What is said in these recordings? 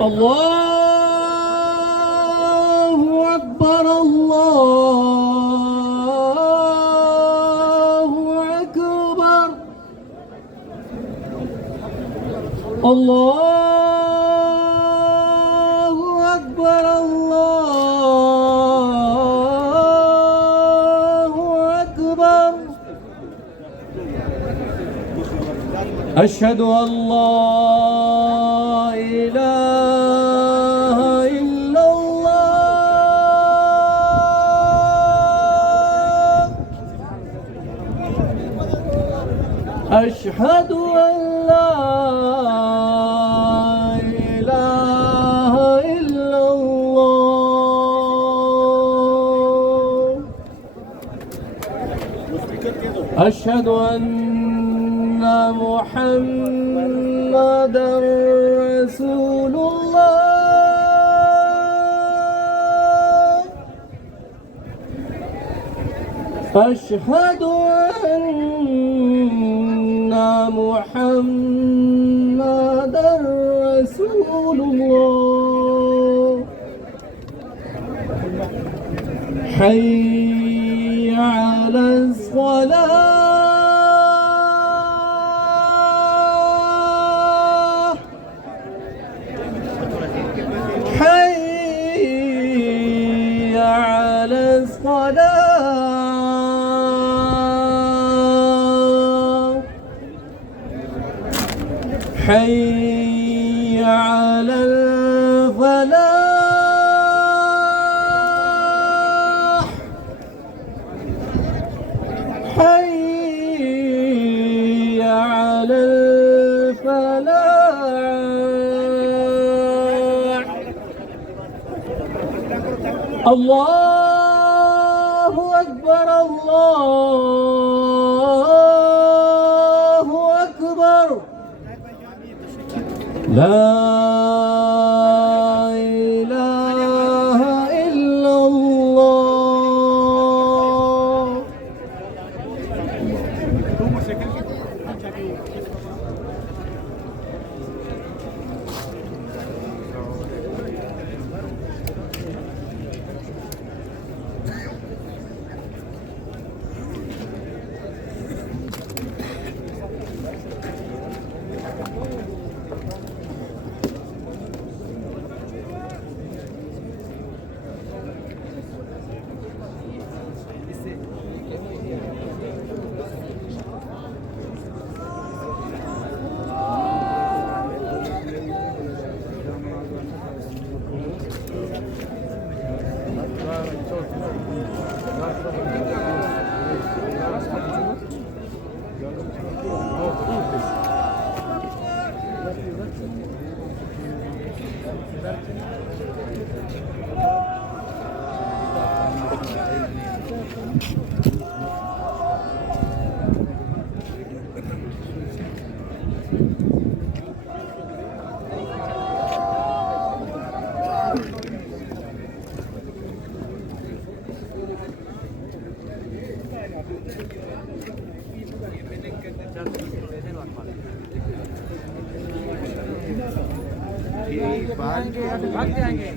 الله أكبر الله أكبر الله أكبر الله أكبر أشهد أن لا إله إلا الله أشهد أن لا إله إلا الله أشهد أن محمدًا رسول الله أشهد أن محمدًا رسول الله حي على الصلاة حي على الصلاة حي على الفلاح حي على الفلاح الله أكبر الله أكبر لا إله إلا الله भाग जाएंगे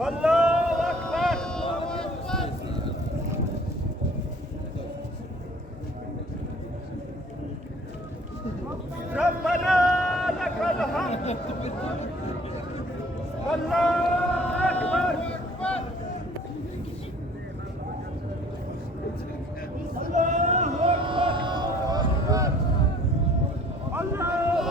الله أكبر ربنا لك الحمد الله أكبر الله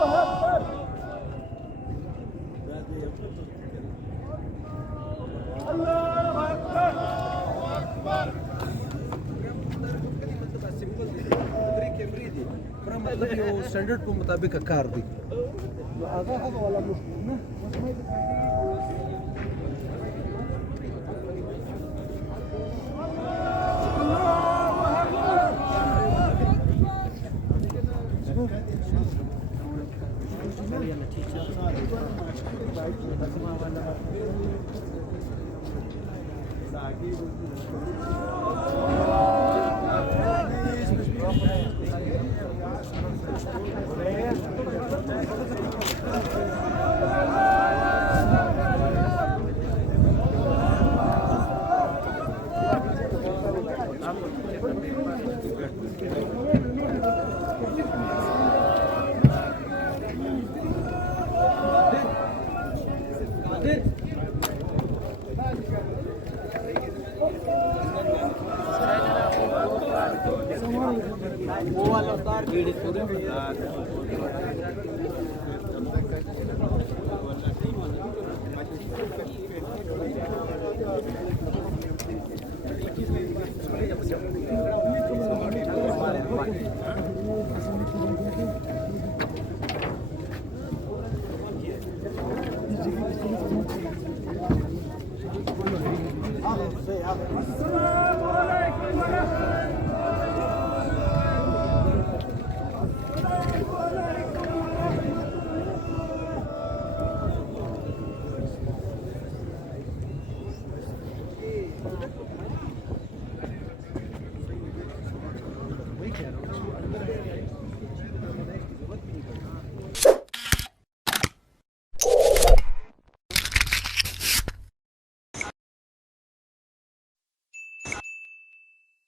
मतलब कि वो स्टैंडर्ड के मुताबिक कार दी आधा हवा वाला मुश्किल ना السلام عليكم